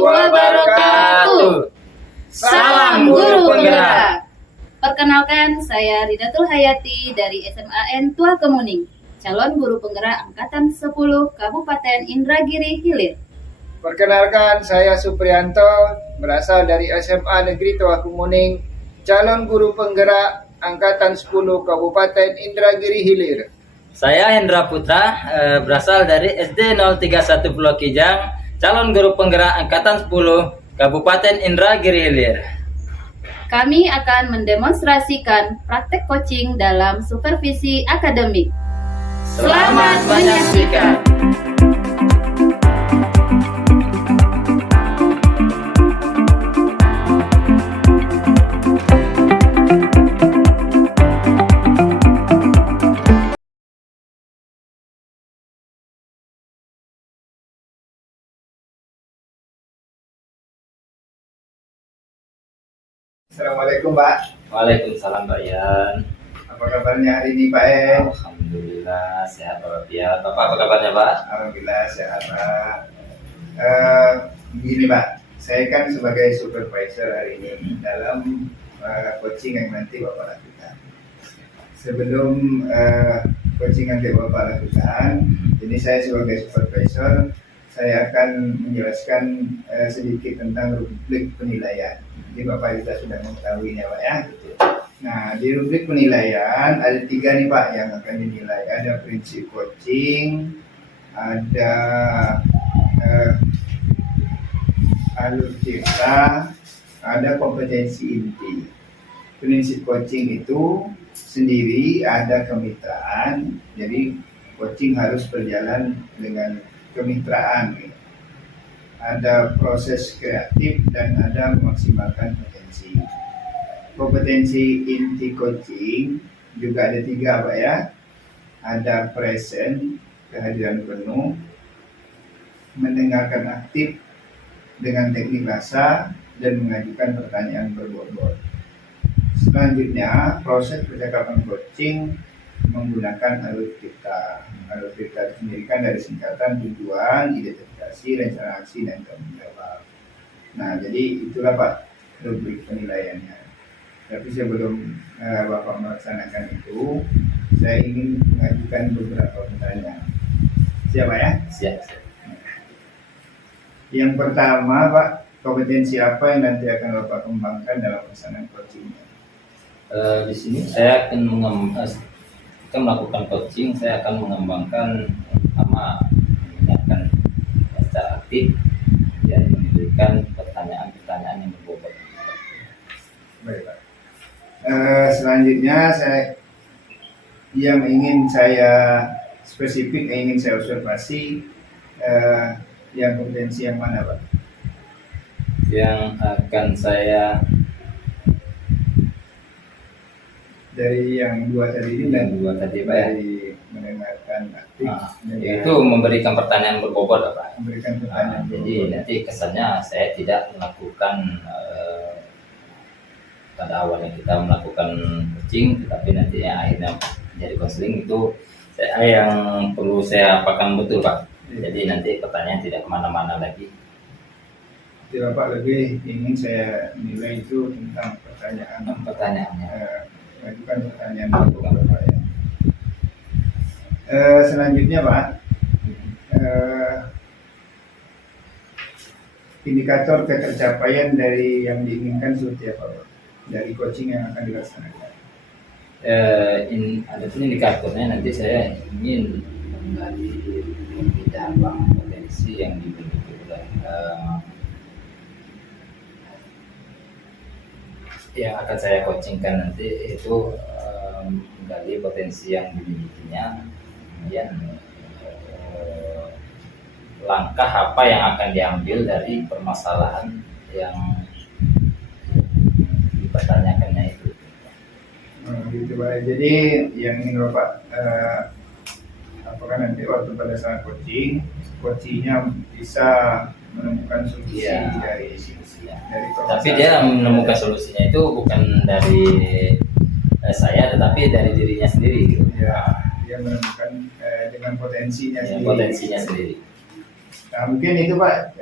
warahmatullahi wabarakatuh. Salam Guru Penggerak. Perkenalkan, saya Ridatul Hayati dari SMAN Tua Kemuning, calon guru penggerak angkatan 10 Kabupaten Indragiri Hilir. Perkenalkan, saya Supriyanto, berasal dari SMA Negeri Tua Kemuning, calon guru penggerak angkatan 10 Kabupaten Indragiri Hilir. Saya Hendra Putra, berasal dari SD 031 Pulau Kijang, calon guru penggerak angkatan 10 Kabupaten Indragiri Hilir. Kami akan mendemonstrasikan praktek coaching dalam supervisi akademik. Selamat menyaksikan. Assalamualaikum Pak. Waalaikumsalam Pak Yan. Apa kabarnya hari ini Pak Alhamdulillah sehat walafiat. Bapak apa kabarnya Pak? Alhamdulillah sehat Pak. Begini Pak, saya kan sebagai supervisor hari ini dalam coaching yang nanti Bapak lakukan. Sebelum coaching yang nanti Bapak lakukan, ini saya sebagai supervisor, saya akan menjelaskan sedikit tentang rubrik penilaian. Jadi Bapak juga sudah mengetahuinya Pak ya. Nah, di rubrik penilaian ada 3 nih Pak yang akan dinilai. Ada prinsip coaching, ada alur cerita, ada kompetensi inti. Prinsip coaching itu sendiri ada kemitraan, jadi coaching harus berjalan dengan kemitraan. Ada proses kreatif dan ada memaksimalkan potensi. Kompetensi inti coaching juga ada 3 Pak ya. Ada present, kehadiran penuh, mendengarkan aktif dengan teknik rasa, dan mengajukan pertanyaan berbobot. Selanjutnya, proses percakapan coaching menggunakan alur cerita. Alur cerita sendiri kan dari singkatan tujuan, identifikasi, rencana aksi, dan tanggung jawab. Nah, jadi itulah Pak rubrik penilaiannya. Tapi sebelum Bapak melaksanakan itu, saya ingin mengajukan beberapa pertanyaan. Siap Pak ya? Siap. Yang pertama Pak, kompetensi apa yang nanti akan Bapak kembangkan dalam pelaksanaan coachingnya? Di sini saya akan melakukan coaching. Saya akan mengembangkan pertama mengingatkan secara aktif dan memberikan pertanyaan-pertanyaan yang berbobot. Baik Pak. Selanjutnya yang ingin saya spesifik, yang ingin saya observasi, yang kompetensi yang mana Pak? Yang akan saya dari yang 2 tadi ini dan 2 tadi Pak ya. dari mendengarkan aktif, Itu memberikan pertanyaan berbobot Pak. memberikan pertanyaan. Jadi nanti kesannya saya tidak melakukan pada awalnya kita melakukan coaching, tetapi nanti akhirnya menjadi konseling itu saya yang perlu saya apakan betul Pak. Jadi nanti pertanyaan tidak kemana-mana lagi. Jadi Bapak lebih ingin saya nilai itu tentang Pertanyaannya. Mengajukan pertanyaan Bapak ya. Selanjutnya Pak, indikator ketercapaian dari yang diinginkan seperti apa Pak? Dari coaching yang akan dilaksanakan. Ada pun indikatornya, nanti saya ingin menggali lebih dalam potensi yang dimiliki oleh yang akan saya coachingkan nanti itu menggali potensi yang dimilikinya, kemudian langkah apa yang akan diambil dari permasalahan yang dipertanyakannya itu. Gitu Pak. Jadi yang ingin Bapak apakah nanti waktu pada saat coachingnya bisa menemukan solusi dari tapi dia menemukan solusinya itu bukan dari saya, tetapi dari dirinya sendiri gitu. Ya, dia menemukan dengan potensinya sendiri. Potensinya sendiri. Nah, mungkin itu Pak,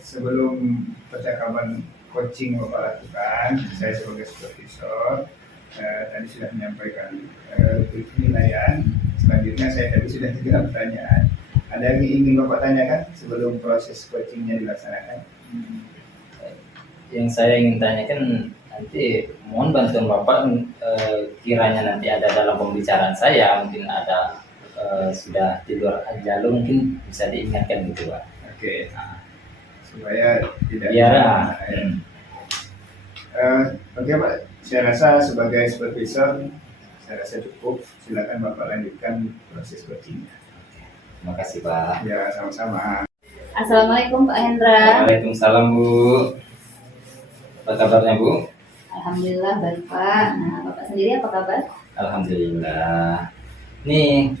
sebelum percakapan coaching Bapak lakukan, saya sebagai supervisor tadi sudah menyampaikan penilaian. Selanjutnya saya tadi sudah 3 pertanyaan. Ada yang ingin Bapak tanyakan sebelum proses coachingnya dilaksanakan? Yang saya ingin tanyakan nanti mohon bantuan Bapak, kiranya nanti ada dalam pembicaraan saya mungkin ada sudah di luar jalur, mungkin bisa diingatkan gitu Pak. Oke, Nah, supaya tidak biar oke Pak, saya rasa sebagai supervisor saya rasa cukup. Silakan Bapak lanjutkan proses coachingnya. terima kasih Pak. Ya, sama-sama. Assalamualaikum Pak Hendra. Waalaikumsalam Bu. Apa kabarnya Bu? Alhamdulillah baik Pak. Nah, Bapak sendiri apa kabar? Alhamdulillah. Nih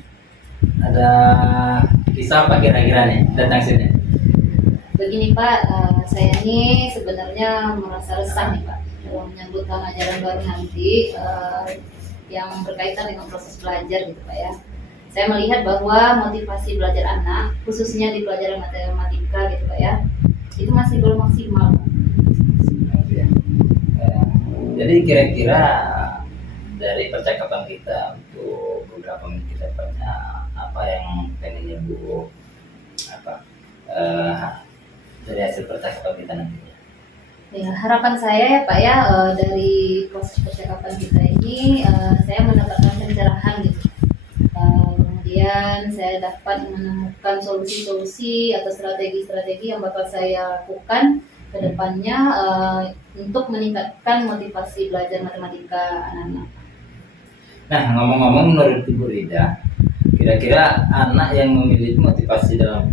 ada kisah apa kira-kira nih datang sini? Begini Pak, saya ini sebenarnya merasa resah nih Pak dalam menyambut tahun ajaran baru nanti yang berkaitan dengan proses belajar gitu Pak ya. Saya melihat bahwa motivasi belajar anak, khususnya di pelajaran matematika gitu Pak ya, itu masih belum maksimal Pak. Jadi kira-kira dari percakapan kita untuk beberapa menit ke depannya apa yang pengennya Bu apa dari hasil percakapan kita nanti? Ya, harapan saya ya Pak ya, dari proses percakapan kita ini saya mendapatkan pencerahan gitu. Kemudian saya dapat menemukan solusi-solusi atau strategi-strategi yang bakal saya lakukan ke depannya untuk meningkatkan motivasi belajar matematika anak-anak. Nah, ngomong-ngomong menurut Ibu Rida, kira-kira anak yang memiliki motivasi dalam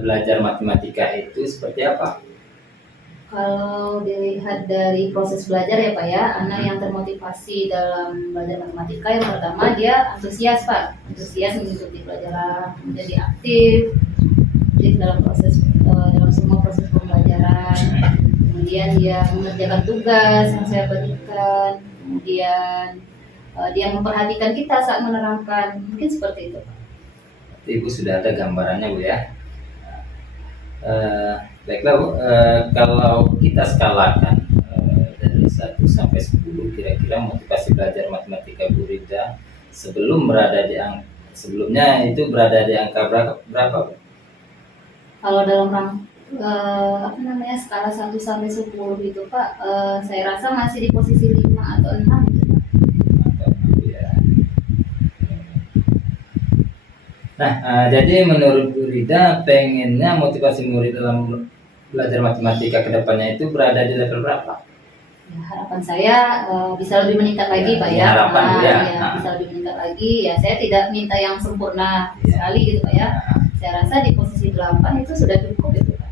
belajar matematika itu seperti apa? Kalau dilihat dari proses belajar ya Pak ya, anak yang termotivasi dalam belajar matematika yang pertama dia antusias Pak, antusias mengikuti pelajaran, kemudian dia aktif dalam dalam semua proses pembelajaran, kemudian dia mengerjakan tugas yang saya berikan, kemudian dia memperhatikan kita saat menerangkan, mungkin seperti itu Pak. Ibu sudah ada gambarannya Bu ya. Baiklah Bu, kalau kita skalakan dari 1 sampai 10, kira-kira motivasi belajar matematika Bu Rida sebelumnya itu berada di angka berapa Bu? Kalau dalam skala 1 sampai 10 gitu Pak, saya rasa masih di posisi 5 atau 6 gitu Pak. Ya. Nah, jadi menurut Bu Rida pengennya motivasi murid dalam belajar matematika kedepannya itu berada di level berapa? Ya, harapan saya bisa lebih meningkat lagi Pak ya. Harapan Bu ya. Bisa lebih meningkat lagi. Ya, saya tidak minta yang sempurna sekali gitu Pak ya. Saya rasa di posisi 8 itu sudah cukup gitu Pak.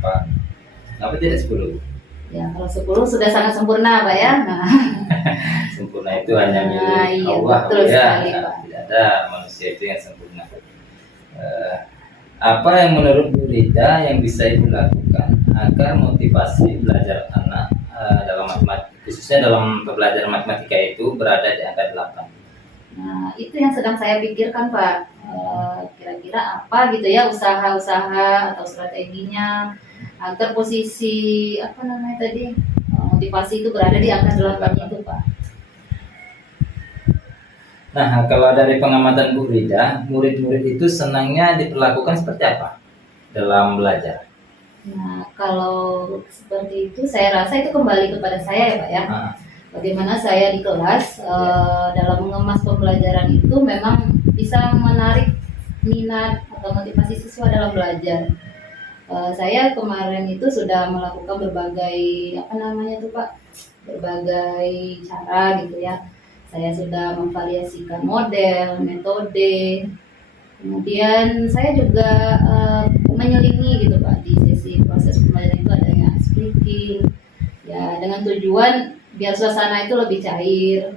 8. Kenapa tidak 10? Ya, kalau 10 sudah sangat sempurna Pak ya. Nah, sempurna itu hanya milik iya, Allah betul ya. sekali, Pak. Tidak ada manusia itu yang sempurna. Apa yang menurut Bu Rida yang bisa Ibu lakukan agar motivasi belajar anak dalam matematika, khususnya dalam pembelajaran matematika itu berada di angka 8? Nah, itu yang sedang saya pikirkan Pak. Kira-kira apa gitu ya usaha-usaha atau strateginya agar posisi motivasi itu berada di angka 8 itu Pak. Nah, kalau dari pengamatan Bu Rida, murid-murid itu senangnya diperlakukan seperti apa dalam belajar? Nah, kalau seperti itu saya rasa itu kembali kepada saya ya Pak ya. Bagaimana saya di kelas dalam mengemas pembelajaran itu memang bisa menarik minat atau motivasi siswa dalam belajar. Saya kemarin itu sudah melakukan berbagai berbagai cara gitu ya. Saya sudah memvariasikan model, metode. Kemudian saya juga menyelingi gitu Pak di sesi proses pembelajaran itu adanya speaking. Ya, dengan tujuan biar suasana itu lebih cair,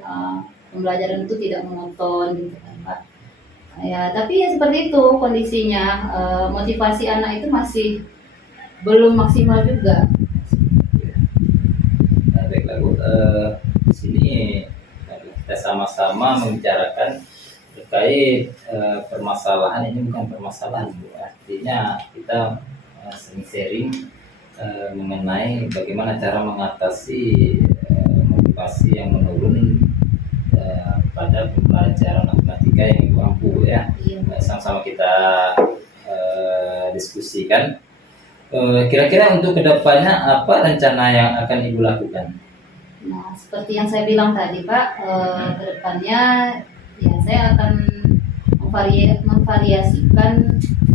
pembelajaran itu tidak monoton gitu kan Pak. Ya, tapi ya seperti itu kondisinya, motivasi anak itu masih belum maksimal juga. Nah, baiklah Bu, di sini kita sama-sama membicarakan terkait permasalahan ini bukan permasalahan Bu, artinya kita sering sharing mengenai bagaimana cara mengatasi motivasi yang menurun pada pembelajaran matematika yang Ibu ampu ya. Iya. Sama-sama kita diskusikan. Kira-kira untuk kedepannya apa rencana yang akan Ibu lakukan? Nah, seperti yang saya bilang tadi Pak, kedepannya ya saya akan memvariasikan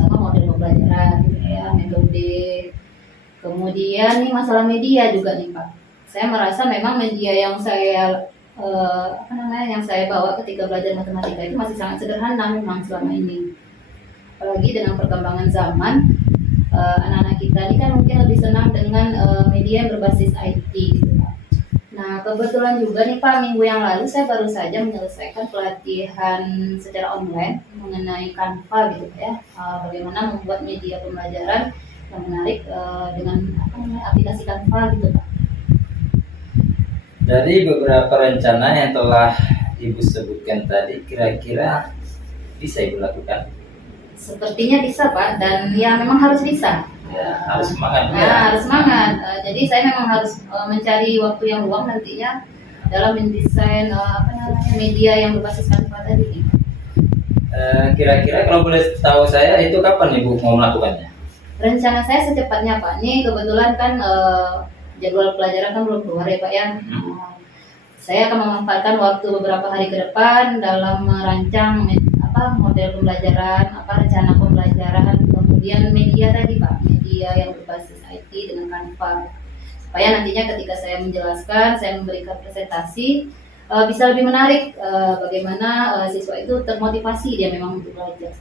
sama model pembelajaran, gitu ya, metode. Kemudian nih masalah media juga nih Pak. Saya merasa memang media yang saya yang saya bawa ketika belajar matematika itu masih sangat sederhana memang selama ini. Apalagi dengan perkembangan zaman, anak-anak kita ini kan mungkin lebih senang dengan media yang berbasis IT gitu Pak. Nah, kebetulan juga nih Pak, minggu yang lalu saya baru saja menyelesaikan pelatihan secara online mengenai Canva gitu Pak ya. Bagaimana membuat media pembelajaran yang menarik dengan aplikasi Canva gitu Pak. Dari beberapa rencana yang telah Ibu sebutkan tadi, kira-kira bisa Ibu lakukan? Sepertinya bisa Pak, dan ya memang harus bisa. Ya, harus semangat. Nah, harus semangat. Jadi saya memang harus mencari waktu yang luang nantinya dalam mendesain media yang berbasis Canva tadi. Kira-kira kalau boleh tahu saya itu kapan Ibu mau melakukannya? Rencana saya secepatnya Pak. Ini kebetulan kan jadwal pelajaran kan belum keluar ya Pak ya. Saya akan memanfaatkan waktu beberapa hari ke depan dalam merancang model pembelajaran, rencana pembelajaran, kemudian media tadi Pak, media yang berbasis IT dengan Canva. Supaya nantinya ketika saya menjelaskan, saya memberikan presentasi, bisa lebih menarik bagaimana siswa itu termotivasi dia memang untuk belajar.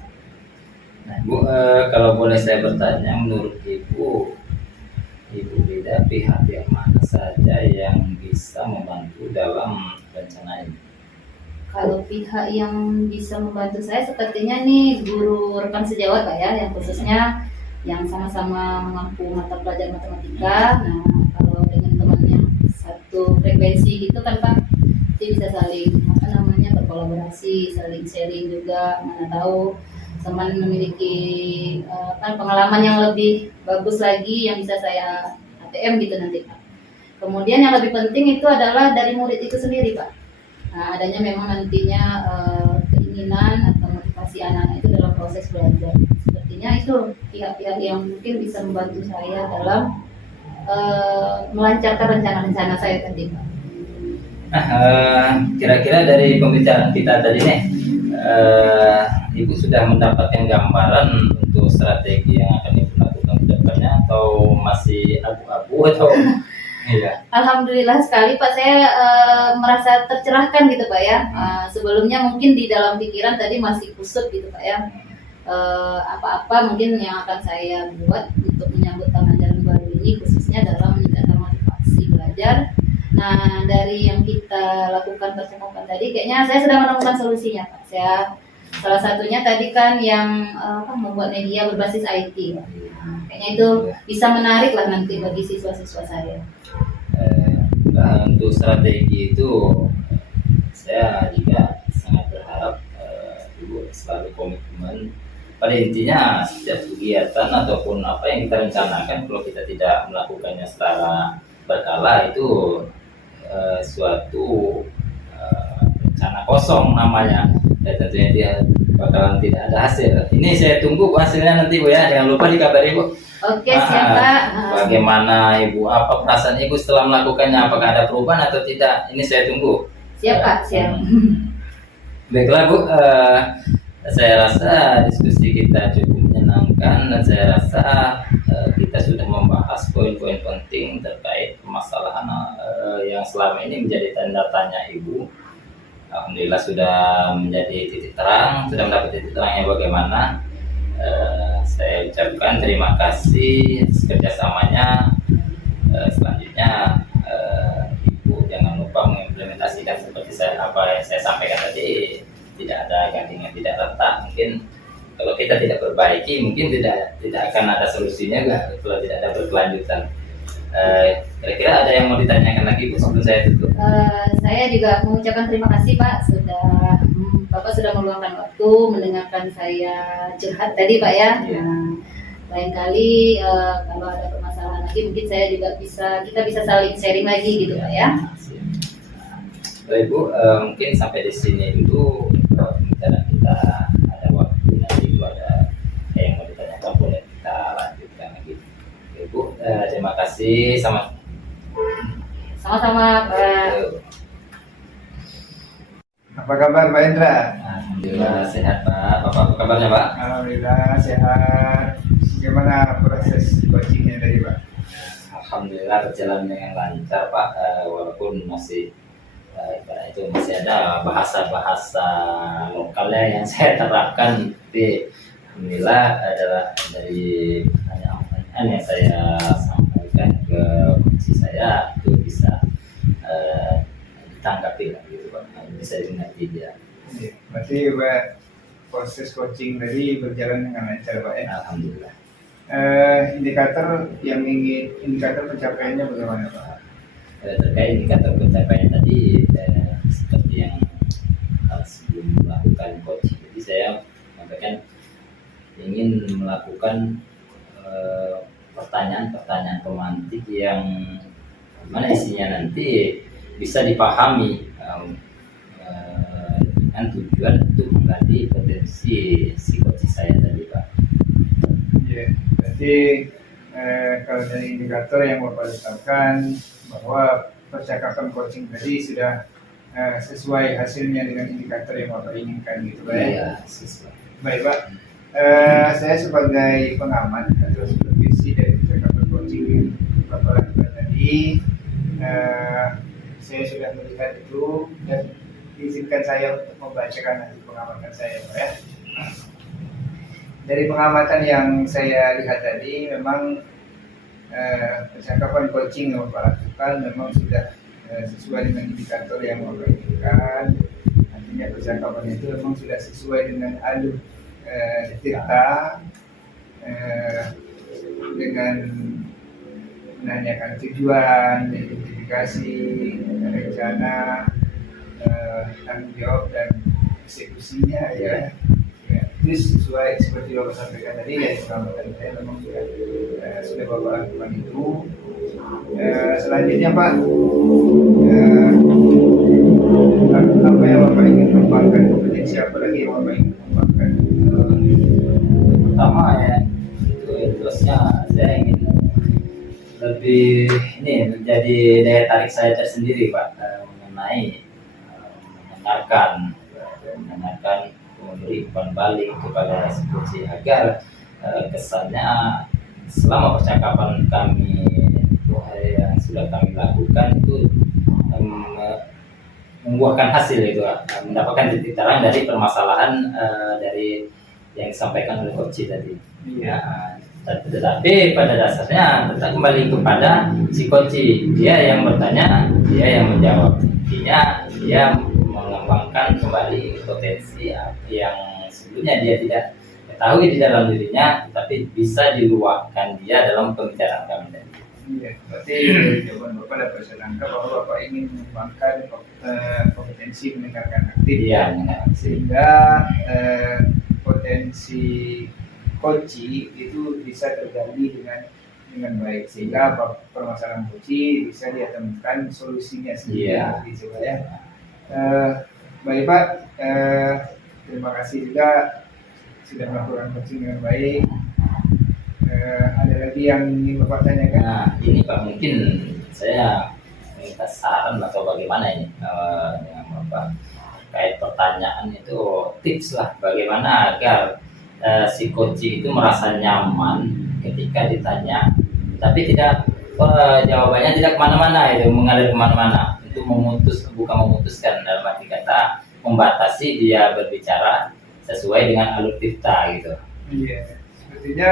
Nah, Bu, kalau boleh saya bertanya, menurut Ibu Beda pihak yang mana saja yang bisa membantu dalam rencana ini? Kalau pihak yang bisa membantu saya sepertinya nih guru rekan sejawat Pak ya, yang khususnya yang sama-sama mengampu mata pelajaran matematika. Nah, kalau dengan teman yang satu frekuensi gitu kan Pak, jadi bisa saling berkolaborasi, saling sharing juga. Mana tahu teman memiliki pengalaman yang lebih bagus lagi yang bisa saya ATM gitu nanti Pak. Kemudian yang lebih penting itu adalah dari murid itu sendiri Pak. Nah, adanya memang nantinya keinginan atau motivasi anak-anak itu dalam proses belajar. Sepertinya itu pihak-pihak yang mungkin bisa membantu saya dalam melancarkan rencana-rencana saya tadi Pak. Kira-kira dari pembicaraan kita tadi nih, Ibu sudah mendapatkan gambaran untuk strategi yang akan Ibu lakukan ke depannya atau masih abu-abu atau iya? Alhamdulillah sekali Pak, saya merasa tercerahkan gitu Pak ya. Sebelumnya mungkin di dalam pikiran tadi masih kusut gitu Pak ya. Apa-apa mungkin yang akan saya buat untuk menyambut tahun ajaran baru ini, khususnya dalam meningkatkan motivasi belajar. Nah, dari yang kita lakukan percakapan tadi, kayaknya saya sudah menemukan solusinya Pak. Salah satunya tadi kan yang membuat media berbasis IT Pak. Kayaknya itu bisa menarik lah nanti bagi siswa-siswa saya. Untuk strategi itu saya juga sangat berharap Ibu selalu komitmen. Pada intinya setiap kegiatan ataupun apa yang kita rencanakan, kalau kita tidak melakukannya secara berkala itu suatu rencana kosong namanya, dan tentunya dia bakalan tidak ada hasil. Ini saya tunggu hasilnya nanti Bu ya, jangan lupa dikabari Bu. Oke, siap Pak. Bagaimana Ibu, apa perasaan Ibu setelah melakukannya, apakah ada perubahan atau tidak? Ini saya tunggu. Siap Pak, siap. Baiklah Bu, saya rasa diskusi kita cukup menyenangkan dan saya rasa kita sudah membahas poin-poin penting terkait permasalahan yang selama ini menjadi tanda tanya Ibu. Alhamdulillah sudah menjadi titik terang, sudah mendapat titik terangnya bagaimana. Saya ucapkan terima kasih atas kerjasamanya. Selanjutnya Ibu jangan lupa mengimplementasikan seperti apa yang saya sampaikan tadi, tidak ada gantinya, tidak retak. Mungkin kalau kita tidak perbaiki, mungkin tidak akan ada solusinya kalau tidak ada berkelanjutan. Kira-kira ada yang mau ditanyakan lagi Bu sebelum saya tutup? Saya juga mengucapkan terima kasih Pak Bapak sudah meluangkan waktu mendengarkan saya curhat tadi Pak ya. Iya. Nah, lain kali kalau ada permasalahan lagi mungkin saya juga kita bisa saling sharing lagi gitu Pak ya. Baik Bu, mungkin sampai di sini dulu pembicaraan kita. Ada waktu nanti Bu ada yang mau ditanyakan boleh kita lanjutkan lagi. Oke Bu, terima kasih Sama-sama Pak. Apa kabar Pak Indra? Alhamdulillah sehat Pak. Bapak apa kabarnya Pak? Alhamdulillah sehat. Gimana proses coachingnya tadi Pak? Alhamdulillah berjalan dengan lancar Pak, walaupun masih itu masih ada bahasa-bahasa lokalnya yang saya terapkan, tapi alhamdulillah adalah dari pertanyaan yang saya sampaikan ke coach saya itu bisa ditanggapi lah gitu Pak, bisa dimengerti dia. Iya. Berarti Pak, proses coaching tadi berjalan dengan lancar Pak ya? Alhamdulillah. Indikator pencapaiannya bagaimana Pak? Terkait indikator pencapaian tadi seperti yang sebelum melakukan coaching, jadi saya sampaikan ingin melakukan pertanyaan-pertanyaan pemantik yang mana isinya nanti bisa dipahami dengan tujuan untuk menggali potensi si coach saya tadi Pak. Iya, berarti kalau dari indikator yang Bapak letakkan bahwa percakapan coaching tadi sudah sesuai hasilnya dengan indikator yang Bapak inginkan gitu Pak ya? Iya, sesuai. Baik Pak, saya sebagai pengamat atau supervisi dari percakapan coaching yang Bapak lakukan tadi, saya sudah melihat itu dan izinkan saya untuk membacakan hasil pengamatan saya Pak ya. Dari pengamatan yang saya lihat tadi, memang percakapan coaching yang Bapak lakukan memang sudah sesuai dengan indikator yang Bapak inginkan. Artinya percakapan itu memang sudah sesuai dengan alur cerita, dengan menanyakan tujuan, identifikasi, rencana, tanggung jawab dan eksekusinya ya. Itu sesuai seperti Bapak sampaikan tadi dari pengamatan saya memang sudah Bapak lakukan itu. Selanjutnya Pak, apa yang Bapak ingin kembangkan, kompetensi apa lagi yang Bapak ingin kembangkan? Pertama ya itu terusnya saya ingin lebih ini menjadi daya tarik saya tersendiri Pak, mengenai mendengarkan memberi umpan balik kepada institusi agar kesannya selama percakapan kami yang sudah kami lakukan itu membuahkan hasil itu, mendapatkan titik terang dari permasalahan dari yang disampaikan oleh coach tadi. Ya, tetapi pada dasarnya tetap kembali kepada si coach, dia yang bertanya, dia yang menjawab, dia mengembangkan kembali potensi yang sebelumnya dia tidak ketahui di dalam dirinya, tapi bisa diluapkan dia dalam pembicaraan kami tadi. Iya, berarti dari jawaban Bapak dapat saya tangkap bahwa Bapak ingin mengembangkan kompetensi mendengarkan aktif, Iya, sehingga potensi coaching itu bisa tergali dengan baik, sehingga permasalahan coaching bisa dia temukan solusinya sendiri. Iya. Gitu Pak ya. Baik Pak, terima kasih juga sudah melakukan coaching dengan baik. Ada lagi yang ingin Bapak tanyakan? Nah, ini Pak, mungkin saya minta saran atau bagaimana ini dengan Bapak terkait pertanyaan itu, tips lah bagaimana agar si coaching itu merasa nyaman ketika ditanya, tapi tidak jawabannya tidak kemana-mana, itu mengalir kemana-mana, itu bukan memutuskan, dalam arti kata membatasi dia berbicara sesuai dengan alur kita gitu. Iya, sepertinya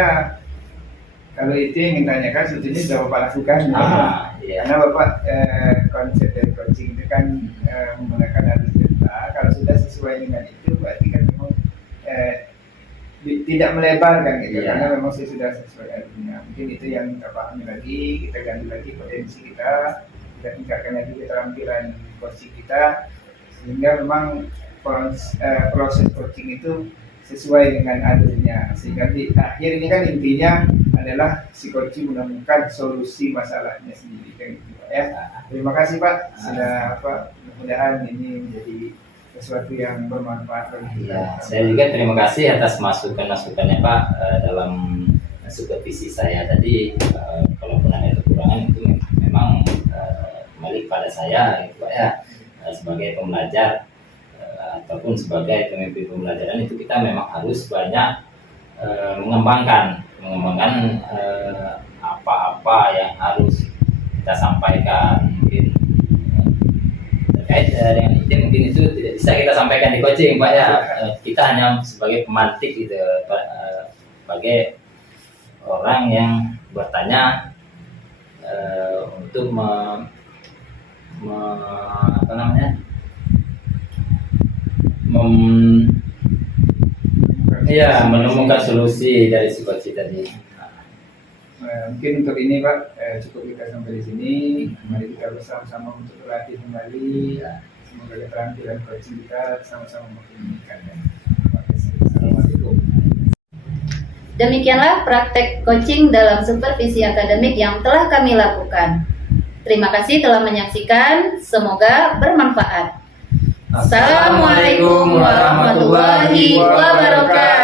kalau itu yang ingin tanyakan sebetulnya sudah Bapak lakukan. Iya. Karena Bapak konsep dari coaching itu kan menggunakan alur cerita. Kalau sudah sesuai dengan itu berarti kan memang tidak melebar kan gitu, Iya. karena memang saya sudah sesuai alurnya. Mungkin itu yang kita pahami lagi, kita ganti lagi potensi kita tingkatkan lagi keterampilan coaching kita, sehingga memang proses coaching itu sesuai dengan alurnya, sehingga di akhir ini kan intinya adalah si coaching menemukan solusi masalahnya sendiri kan gitu Pak ya. Terima kasih Pak, sudah mudah-mudahan ini menjadi sesuatu yang bermanfaat bagi kita. Ya, saya juga terima kasih atas masukan-masukannya Pak dalam supervisi saya tadi. Kalaupun ada kekurangan itu memang kembali kepada saya gitu Pak ya, sebagai pembelajar ataupun sebagai pemimpin pembelajaran itu kita memang harus banyak mengembangkan apa-apa yang harus kita sampaikan. Mungkin terkait dengan ide mungkin itu tidak bisa kita sampaikan di coaching Pak ya. Kita hanya sebagai pemantik gitu, sebagai orang yang bertanya untuk apa namanya, menemukan solusi dari si coaching tadi. Mungkin untuk ini Pak cukup kita sampai di sini. Mari kita bersama-sama untuk berlatih kembali. Semoga keterampilan coaching kita sama-sama makin meningkat. Terima kasih. Assalamualaikum. Demikianlah praktek coaching dalam supervisi akademik yang telah kami lakukan. Terima kasih telah menyaksikan, semoga bermanfaat. Assalamualaikum warahmatullahi wabarakatuh.